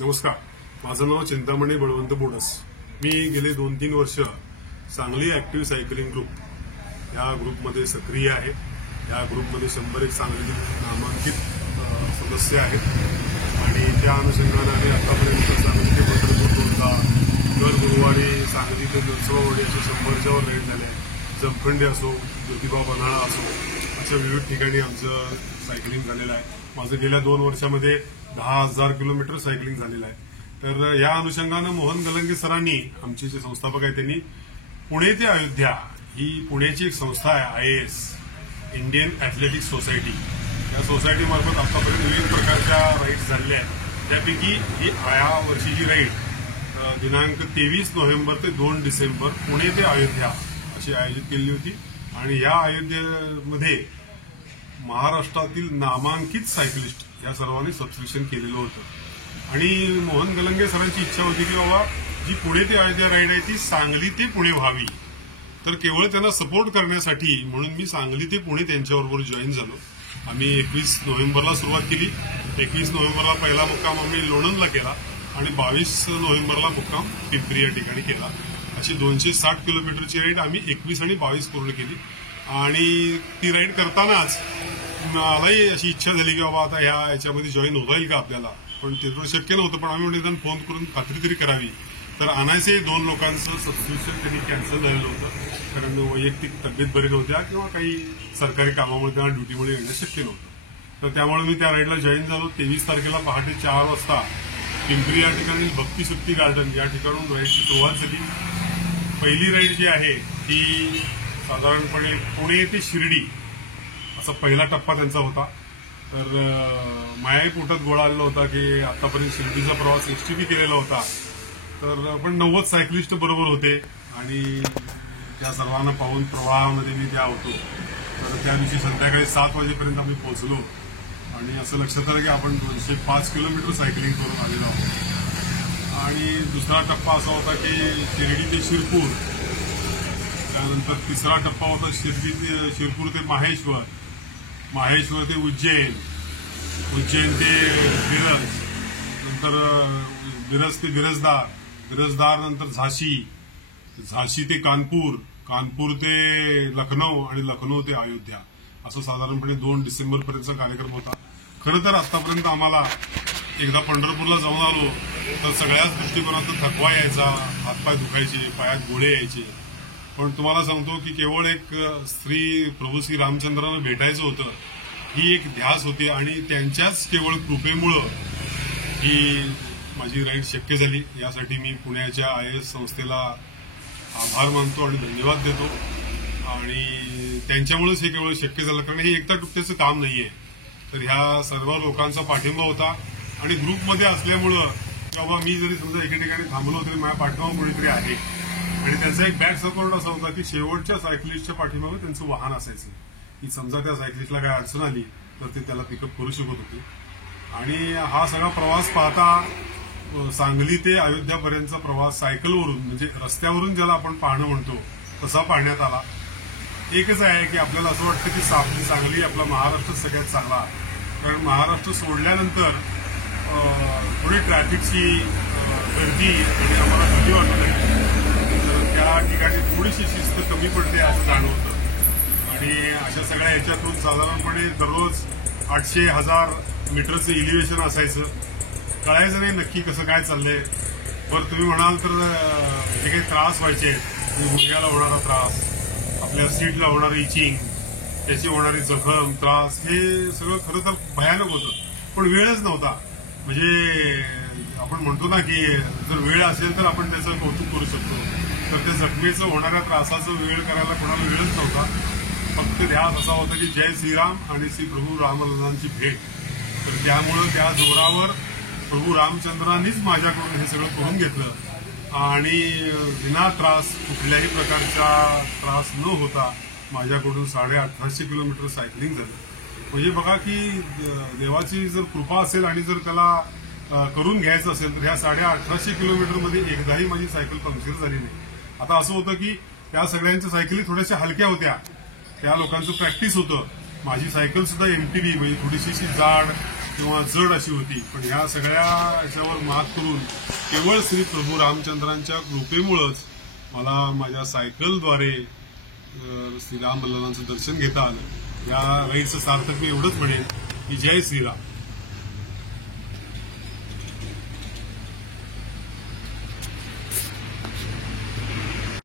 नमस्कार, माझं नाव चिंतामणी बळवंत बोडस. मी गेले 2-3 वर्ष सांगली ऍक्टिव्ह सायकलिंग ग्रुप या ग्रुपमध्ये सक्रिय आहे. या ग्रुपमध्ये 101 सांगली नामांकित सदस्य आहेत आणि त्या अनुषंगाने आम्ही आतापर्यंत सांगली ते पंढरपूर रोडला दर गुरुवारी सांगली ते नरसोबावाडी अशा 100च्या वर राईड झाल्या. जमखंडी असो, ज्योतिबा पन्हाळा असो, अशा विविध ठिकाणी आमचं सायकलिंग झालेलं आहे. माझं गेल्या 2 वर्षामध्ये 10,000 किलोमीटर सायकलिंग झालेलं आहे. तर या अनुषंगानं मोहन गलंगे सरांनी, आमचे जे संस्थापक आहेत, त्यांनी पुणे ते अयोध्या ही पुण्याची एक संस्था आहे, IAS इंडियन ऍथलेटिक्स सोसायटी. या सोसायटीमार्फत आतापर्यंत विविध प्रकारच्या राईड्स झालेल्या आहेत. त्यापैकी ही या वर्षीची राईड दिनांक 23 नोव्हेंबर ते 2 डिसेंबर पुणे ते अयोध्या अशी आयोजित केली होती. आणि या अयोध्येमध्ये महाराष्ट्रातील नामांकित सायकलिस्ट या सर्वांनी सबस्क्रिप्शन केलेलं होतं. आणि मोहन गलंगे सरांची इच्छा होती की बाबा जी पुणे ते अयोध्या राईड आहे ती सांगली ते पुणे व्हावी. तर केवळ त्यांना सपोर्ट करण्यासाठी म्हणून मी सांगली ते पुणे त्यांच्याबरोबर जॉईन झालो. आम्ही 21 नोव्हेंबरला सुरुवात केली. 21 नोव्हेंबरला पहिला मुक्काम आम्ही लोणंदला केला आणि 22 नोव्हेंबरला मुक्काम पिंपरी या ठिकाणी केला. अशी 260 किलोमीटरची राईड आम्ही 21 आणि 22 पूर्ण केली. आणि ती राईड करतानाच मलाही अशी इच्छा झाली की बाबा आता याच्यामध्ये जॉईन होता येईल का आपल्याला. पण ते थोडं शक्य नव्हतं. पण आम्ही म्हणजे फोन करून खात्री तरी करावी. तर अनायसे 2 लोकांचं सबस्क्रिप्शन त्यांनी कॅन्सल झालेलं होतं. कारण वैयक्तिक तब्येत बरी नव्हत्या किंवा काही सरकारी कामामुळे किंवा ड्युटीमुळे येणं शक्य नव्हतं. तर त्यामुळे मी त्या राईडला जॉईन झालो. 23 तारखेला पहाटे 4 वाजता पिंपरी या ठिकाणी भक्ती सुट्टी गार्डन या ठिकाणून राईडची सुरुवात झाली. पहिली राईड जी आहे ती साधारणपणे पुणे ते शिर्डी असा पहिला टप्पा त्यांचा होता. तर मायाही पोटात गोळा आलेला होता की आतापर्यंत शिर्डीचा प्रवास एसटीने केलेला होता. तर पण 90 सायकलिस्ट बरोबर होते आणि त्या सर्वांना पाहून प्रवाहामध्ये मी त्या होतो. तर त्या दिवशी संध्याकाळी 7 वाजेपर्यंत आम्ही पोहोचलो आणि असं लक्षात आलं की आपण 205 किलोमीटर सायकलिंग करून आलेलो आहोत. आणि दुसरा टप्पा असा होता की शिर्डी ते शिरपूर. त्यानंतर तिसरा टप्पा होता शिरपूर ते माहेश्वर, माहेश्वर ते उज्जैन, उज्जैन ते मिरज, नंतर मिरज ते बिरजदार, बिरजदार नंतर झाशी, झाशी ते कानपूर, कानपूर ते लखनौ आणि लखनौ ते अयोध्या. असं साधारणपणे 2 डिसेंबरपर्यंतचा कार्यक्रम होता. खरं तर आतापर्यंत आम्हाला एकदा पंढरपूरला जाऊन आलो तर सगळ्याच दृष्टिकोनातून थकवा यायचा, हातपाय दुखायचे, पायात गोळे यायचे. पण तुम्हाला सांगतो की केवळ एक प्रभू श्री रामचंद्रांना भेटायचं होतं ही एक ध्यास होती आणि त्यांच्याच केवळ कृपेमुळं ही माझी राईड शक्य झाली. यासाठी मी पुण्याच्या IAS संस्थेला आभार मानतो आणि धन्यवाद देतो. आणि त्यांच्यामुळेच हे केवळ शक्य झालं. कारण हे एकटा टुकट्याचं काम नाहीये. तर ह्या सर्व लोकांचा पाठिंबा होता आणि ग्रुपमध्ये असल्यामुळं बाबा मी जरी समजा एका ठिकाणी थांबलो तरी माझ्या पाठिंबा कोणीतरी आहे. आणि त्यांचा एक बॅक सपोर्ट असा होता की शेवटच्या सायकलिस्टच्या पाठीमागे त्यांचं वाहन असायचं की समजा त्या सायकलिस्टला काय अडचण आली तर ते त्याला पिकअप करू शकत होते. आणि हा सगळा प्रवास पाहता सांगली ते अयोध्यापर्यंतचा प्रवास सायकलवरून म्हणजे रस्त्यावरून ज्याला आपण पाहणं म्हणतो तसा पाहण्यात आला. एकच आहे की आपल्याला असं वाटतं की सांगली आपला महाराष्ट्र सगळ्यात चांगला. कारण महाराष्ट्र सोडल्यानंतर थोडी ट्रॅफिकची गर्दी आणि आम्हाला भीती वाटत आहे. त्या ठिकाणी थोडीशी शिस्त कमी पडते असं जाणवतं. आणि अशा सगळ्या ह्याच्यातून साधारणपणे दररोज 800-1000 मीटरचं इलिव्हेशन असायचं. कळायचं नाही नक्की कसं काय चाललंय. बरं तुम्ही म्हणाल तर जे काही त्रास व्हायचे, गुडघ्याला होणारा त्रास, आपल्या सीटला होणारं इचिंग, त्याची होणारी जखम, त्रास, हे सगळं खरं तर भयानक होतं. पण वेळच नव्हता. म्हणजे आपण म्हणतो ना की जर वेळ असेल तर आपण त्याचं कौतुक करू शकतो. तर त्या जखमेचं होणाऱ्या त्रासाचं वेळ करायला कोणाला वेळच नव्हता. फक्त ध्यास असा होता की जय श्रीराम आणि श्री प्रभू रामलल्लांची भेट. तर त्यामुळं त्या जोरावर प्रभू रामचंद्रांनीच माझ्याकडून हे सगळं करून घेतलं आणि विना त्रास, कुठल्याही प्रकारचा त्रास न होता माझ्याकडून 1850 किलोमीटर सायकलिंग झालं. म्हणजे बघा की देवाची जर कृपा असेल आणि जर त्याला करून घ्यायचं असेल तर ह्या 1850 किलोमीटरमध्ये एकदाही माझी सायकल पंक्चर झाली नाही. आता असं होतं की त्या सगळ्यांच्या सायकली थोड्याशा हलक्या होत्या, त्या लोकांचं प्रॅक्टिस होतं. माझी सायकल सुद्धा MTB म्हणजे थोडीशी जाड किंवा जड अशी होती. पण ह्या सगळ्या याच्यावर मात करून केवळ श्री प्रभू रामचंद्रांच्या कृपेमुळंच मला माझ्या सायकलद्वारे श्रीराम लल्लांचं दर्शन घेता आलं. या वेळीचं सार्थक मी एवढंच म्हणेन की जय श्रीराम.